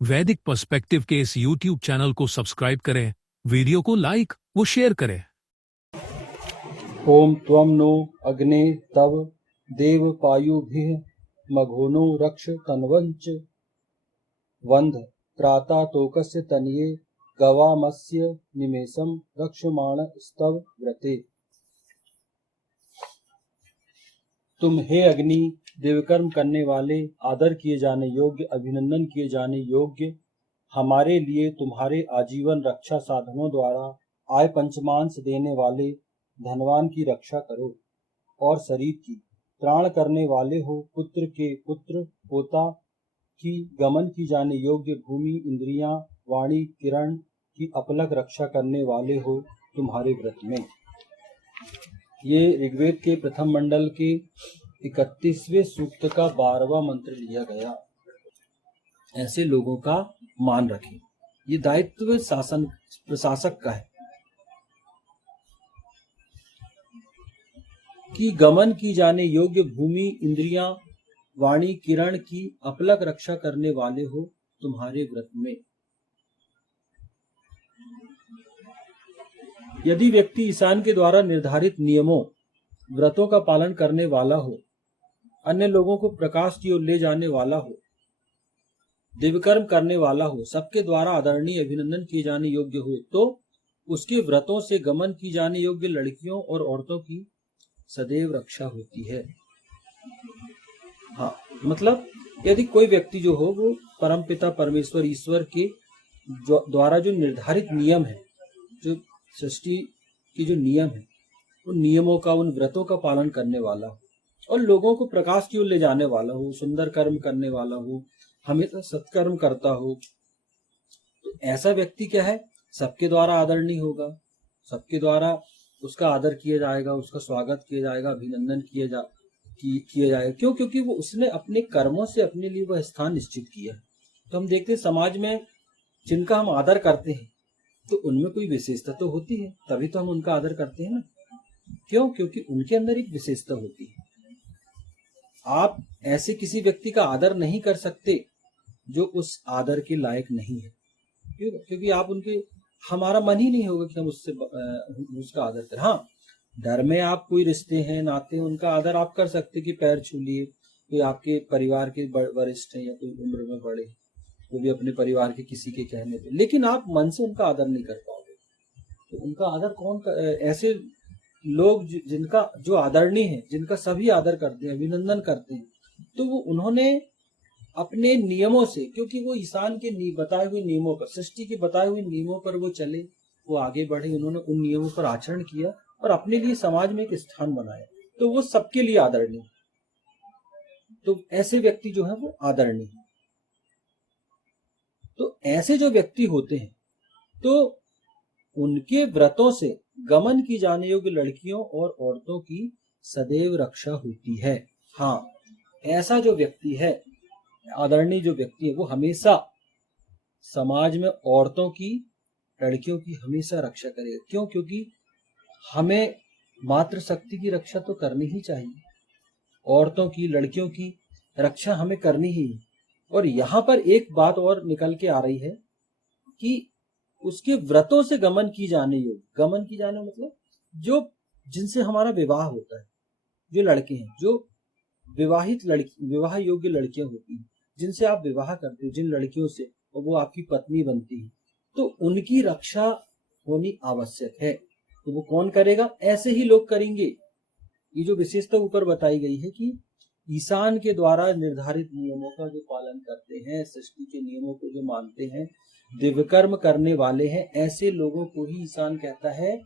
वैदिक पर्सपेक्टिव के इस YouTube चैनल को सब्सक्राइब करें, वीडियो को लाइक व शेयर करें। ओम त्वं नो अग्ने तव देव पायुभिः मघोनो रक्ष तन्वञ्च वन्ध त्राता तोकस्य तनये गवामस्य निमेषं रक्षमाणस्तव व्रते। तुम हे अग्नि, देवकर्म करने वाले, आदर किए जाने योग्य, अभिनंदन किए जाने योग्य, हमारे लिए तुम्हारे आजीवन रक्षा साधनों द्वारा आय पंचमांश देने वाले धनवान की रक्षा करो और शरीर की त्राण करने वाले हो, पुत्र के पुत्र पोता की गमन की जाने योग्य, भूमि इंद्रियां वाणी किरण की अपलक रक्षा करने वाले हो तुम्हारे व्रत में। ये ऋग्वेद के प्रथम मंडल के 31वें सूक्त का 12वां मंत्र लिया गया। ऐसे लोगों का मान रखें। ये दायित्व शासन प्रशासक का है कि गमन की जाने योग्य, भूमि इंद्रियां वाणी किरण की अपलक रक्षा करने वाले हो तुम्हारे व्रत में। यदि व्यक्ति ईशान के द्वारा निर्धारित नियमों व्रतों का पालन करने वाला हो, अन्य लोगों को प्रकाश की ओर ले जाने वाला हो, दिव्यकर्म करने वाला हो, सबके द्वारा आदरणीय अभिनंदन किए जाने योग्य हो, तो उसके व्रतों से गमन की जाने योग्य लड़कियों और औरतों की सदैव रक्षा होती है। हाँ, मतलब यदि कोई व्यक्ति जो हो वो परमपिता परमेश्वर ईश्वर के द्वारा जो निर्धारित नियम है, जो सृष्टि की जो नियम है, उन नियमों का, उन व्रतों का पालन करने वाला हो और लोगों को प्रकाश की ओर ले जाने वाला हो, सुंदर कर्म करने वाला हो, हमेशा सत्कर्म करता हो, तो ऐसा व्यक्ति क्या है, सबके द्वारा आदरणीय होगा, सबके द्वारा उसका आदर किया जाएगा, उसका स्वागत किया जाएगा, अभिनंदन किया जाएगा। क्यों? क्योंकि वो उसने अपने कर्मों से अपने लिए वह स्थान निश्चित किया। तो हम देखते हैं समाज में जिनका हम आदर करते हैं तो उनमें कोई विशेषता तो होती है, तभी तो हम उनका आदर करते हैं ना। क्यों? क्योंकि उनके अंदर एक विशेषता होती है। आप ऐसे किसी व्यक्ति का आदर नहीं कर सकते जो उस आदर के लायक नहीं है। क्यों? क्योंकि आप उनके, हमारा मन ही नहीं होगा कि हम उसका आदर करें। हाँ, घर में आप कोई रिश्ते हैं, नाते हैं, उनका आदर आप कर सकते कि पैर छू लिए, कोई आपके परिवार के वरिष्ठ हैं या कोई उम्र में बड़े, वो भी अपने परिवार के किसी के कहने पे, लेकिन आप मन से उनका आदर नहीं कर पाओगे। तो उनका आदर कौन ऐसे लोग जिनका जो आदरणीय है, जिनका सभी आदर करते हैं, अभिनंदन करते हैं, तो वो उन्होंने अपने नियमों से, क्योंकि वो ईशान के बताए हुए नियमों पर, सृष्टि के बताए हुए नियमों पर वो चले, वो आगे बढ़े, उन्होंने उन नियमों पर आचरण किया और अपने लिए समाज में एक स्थान बनाया, तो वो सबके लिए आदरणीय। तो ऐसे व्यक्ति जो है वो आदरणीय। तो ऐसे जो व्यक्ति होते हैं तो उनके व्रतों से गमन की जाने योग्य लड़कियों और औरतों की सदैव रक्षा होती है। हाँ, ऐसा जो व्यक्ति है, आदरणीय जो व्यक्ति है, वो हमेशा समाज में औरतों की, लड़कियों की हमेशा रक्षा करेगा। क्यों? क्योंकि हमें मातृशक्ति की रक्षा तो करनी ही चाहिए, औरतों की, लड़कियों की रक्षा हमें करनी ही है। और यहाँ पर एक बात और निकल के आ रही है कि उसके व्रतों से गमन की जाने योग्य, गमन की जाने मतलब जो जिनसे हमारा विवाह होता है, जो लड़के हैं, जो विवाहित लड़की, विवाह योग्य लड़कियां होती हैं, जिनसे आप विवाह करते हो, जिन लड़कियों से, और वो आपकी पत्नी बनती है, तो उनकी रक्षा होनी आवश्यक है। तो वो कौन करेगा? ऐसे ही लोग करेंगे। ये जो विशेषता ऊपर बताई गई है कि ईशान के द्वारा निर्धारित नियमों का जो पालन करते हैं, सृष्टि के नियमों को जो मानते हैं, दिव्यकर्म करने वाले हैं, ऐसे लोगों को ही ईशान कहता है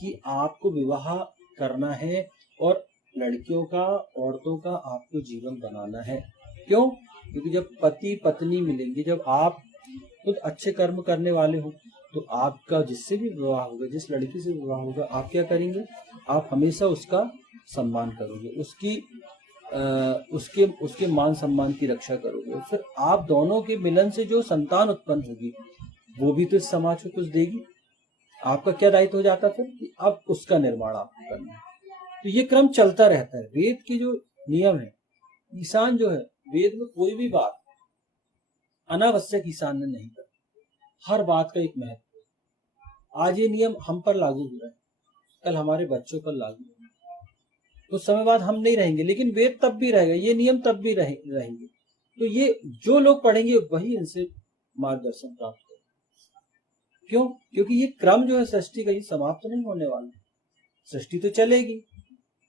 कि आपको विवाह करना है और लड़कियों का, औरतों का आपको जीवन बनाना है। क्यों? क्योंकि जब पति पत्नी मिलेंगे, जब आप खुद अच्छे कर्म करने वाले हो, तो आपका जिससे भी विवाह होगा, जिस लड़की से विवाह होगा, आप क्या करेंगे? आप हमेशा उसका सम्मान करोगे, उसके मान सम्मान की रक्षा करोगे। फिर आप दोनों के मिलन से जो संतान उत्पन्न होगी, वो भी तो इस समाज को कुछ देगी। आपका क्या दायित्व हो जाता फिर कि अब उसका निर्माण आपको करना है। तो ये क्रम चलता रहता है। वेद के जो नियम है, ईशान जो है, वेद में कोई भी बात अनावश्यक ईशान ने नहीं करा। हर बात का एक महत्व है। आज ये नियम हम पर लागू हो रहा है, कल हमारे बच्चों पर लागू होगा, कुछ समय बाद हम नहीं रहेंगे, लेकिन वेद तब भी रहेगा, ये नियम तब भी रहेंगे। तो ये जो लोग पढ़ेंगे वही इनसे मार्गदर्शन प्राप्त करेंगे। क्यों? क्योंकि ये क्रम जो है सृष्टि का, ये समाप्त नहीं होने वाला। सृष्टि तो चलेगी,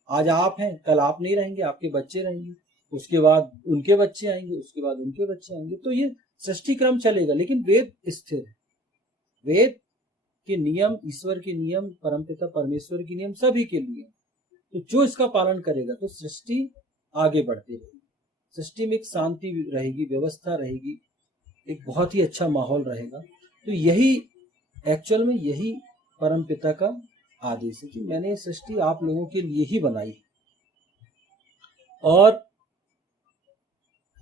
आज आप हैं, कल आप नहीं रहेंगे, आपके बच्चे रहेंगे, उसके बाद उनके बच्चे आएंगे, उसके बाद उनके बच्चे आएंगे। तो ये सृष्टि क्रम चलेगा, लेकिन वेद स्थिर है। वेद के नियम, ईश्वर के नियम, परमपिता परमेश्वर के नियम सभी के लिए। तो जो इसका पालन करेगा तो सृष्टि आगे बढ़ती रहेगी, सृष्टि में एक शांति रहेगी, व्यवस्था रहेगी, एक बहुत ही अच्छा माहौल रहेगा। तो यही एक्चुअल में यही परमपिता का आदेश है कि मैंने सृष्टि आप लोगों के लिए ही बनाई। और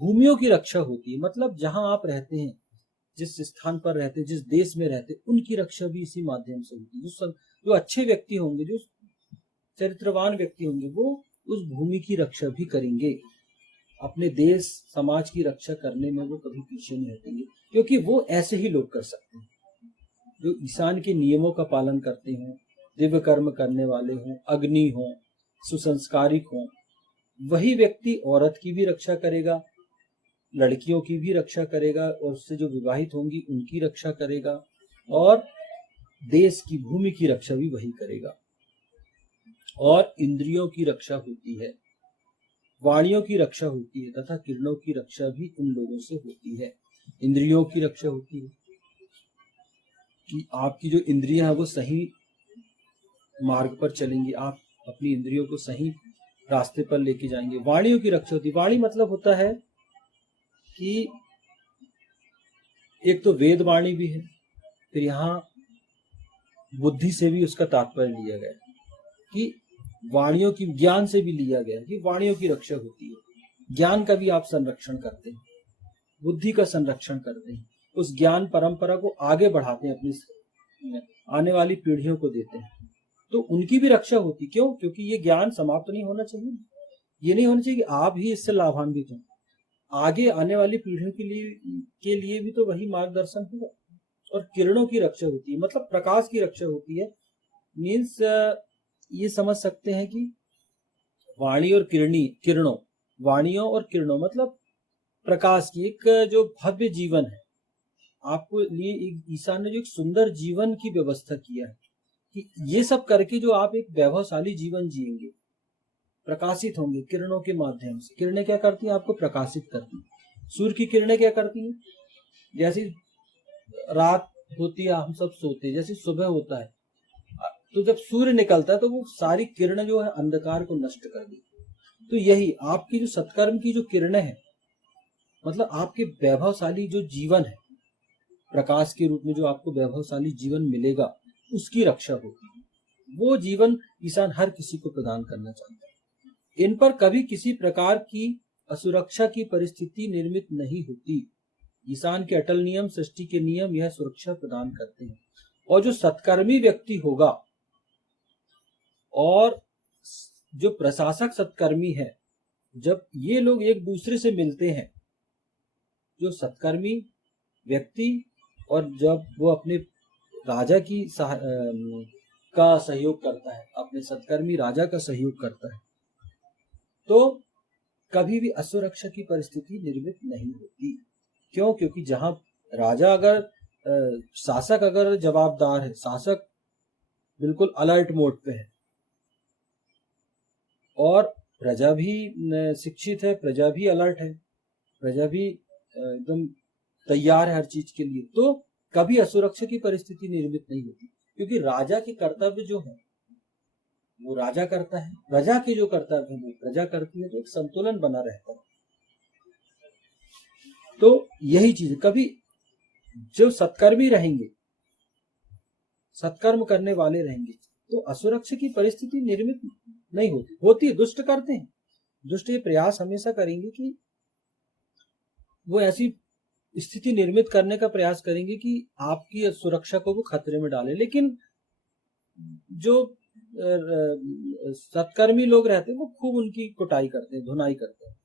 भूमियों की रक्षा होती है, मतलब जहां आप रहते हैं, जिस स्थान पर रहते हैं, जिस देश में रहते हैं, उनकी रक्षा भी इसी माध्यम से होती है। जो अच्छे व्यक्ति होंगे, जो चरित्रवान व्यक्ति होंगे, वो उस भूमि की रक्षा भी करेंगे। अपने देश समाज की रक्षा करने में वो कभी पीछे नहीं हटेंगे, क्योंकि वो ऐसे ही लोग कर सकते हैं जो ईशान के नियमों का पालन करते हों, दिव्य कर्म करने वाले हों, अग्नि हों, सुसंस्कारिक हों। वही व्यक्ति औरत की भी रक्षा करेगा, लड़कियों की भी रक्षा करेगा, और उससे जो विवाहित होंगी उनकी रक्षा करेगा, और देश की भूमि की रक्षा भी वही करेगा। और इंद्रियों की रक्षा होती है, वाणियों की रक्षा होती है, तथा किरणों की रक्षा भी उन लोगों से होती है। इंद्रियों की रक्षा होती है कि आपकी जो इंद्रियां हैं वो सही मार्ग पर चलेंगी, आप अपनी इंद्रियों को सही रास्ते पर लेके जाएंगे। वाणियों की रक्षा होती है, वाणी मतलब होता है कि एक तो वेद वाणी भी है, फिर यहाँ बुद्धि से भी उसका तात्पर्य लिया गया कि वाणियों की, ज्ञान से भी लिया गया कि वाणियों की रक्षा होती है। ज्ञान का भी आप संरक्षण करते हैं, बुद्धि का संरक्षण करते हैं, उस ज्ञान परंपरा को आगे बढ़ाते हैं, अपनी आने वाली पीढ़ियों को देते हैं, तो उनकी भी रक्षा होती। क्यों? क्योंकि ये ज्ञान समाप्त नहीं होना चाहिए। ये नहीं होना चाहिए कि आप ही इससे लाभान्वित हों, आगे आने वाली पीढ़ियों के लिए भी तो वही मार्गदर्शन होगा। और किरणों की रक्षा होती है, मतलब प्रकाश की रक्षा होती है। मीन्स ये समझ सकते हैं कि वाणी और किरणों, वाणियों और किरणों मतलब प्रकाश की एक जो भव्य जीवन है, आपको लिए ईशान ने जो एक सुंदर जीवन की व्यवस्था किया है कि ये सब करके जो आप एक वैभवशाली जीवन जिएंगे, प्रकाशित होंगे किरणों के माध्यम से। किरणें क्या करती हैं? आपको प्रकाशित करती हैं। सूर्य की किरणें क्या करती हैं? जैसी रात होती है हम सब सोते हैं, जैसे सुबह होता है तो जब सूर्य निकलता है तो वो सारी किरणें जो है अंधकार को नष्ट कर देती है। तो यही आपकी जो सत्कर्म की जो किरणें हैं, मतलब आपके वैभवशाली जो जीवन है, प्रकाश के रूप में जो आपको वैभवशाली जीवन मिलेगा, उसकी रक्षा होगी। वो जीवन ईशान हर किसी को प्रदान करना चाहता है। इन पर कभी किसी प्रकार की असुरक्षा की परिस्थिति निर्मित नहीं होती। ईशान के अटल नियम, सृष्टि के नियम यह सुरक्षा प्रदान करते हैं। और जो सत्कर्मी व्यक्ति होगा और जो प्रशासक सत्कर्मी है, जब ये लोग एक दूसरे से मिलते हैं, जो सत्कर्मी व्यक्ति और जब वो अपने राजा की का सहयोग करता है, अपने सत्कर्मी राजा का सहयोग करता है, तो कभी भी असुरक्षा की परिस्थिति निर्मित नहीं होती। क्यों? क्योंकि जहां राजा अगर शासक अगर जवाबदार है, शासक बिल्कुल अलर्ट मोड पे है, और प्रजा भी शिक्षित है, प्रजा भी अलर्ट है, प्रजा भी एकदम तैयार है हर चीज के लिए, तो कभी असुरक्षा की परिस्थिति निर्मित नहीं होती। क्योंकि राजा के कर्तव्य जो है वो राजा करता है, प्रजा के जो कर्तव्य है वो प्रजा करती है, तो एक संतुलन बना रहता है। तो यही चीज, कभी जो सत्कर्मी रहेंगे, सत्कर्म करने वाले रहेंगे, तो असुरक्षा की परिस्थिति निर्मित नहीं होती। होती दुष्ट करते हैं, दुष्ट ये प्रयास हमेशा करेंगे कि वो ऐसी स्थिति निर्मित करने का प्रयास करेंगे कि आपकी सुरक्षा को वो खतरे में डाले। लेकिन जो सत्कर्मी लोग रहते हैं वो खूब उनकी कुटाई करते हैं, धुनाई करते हैं,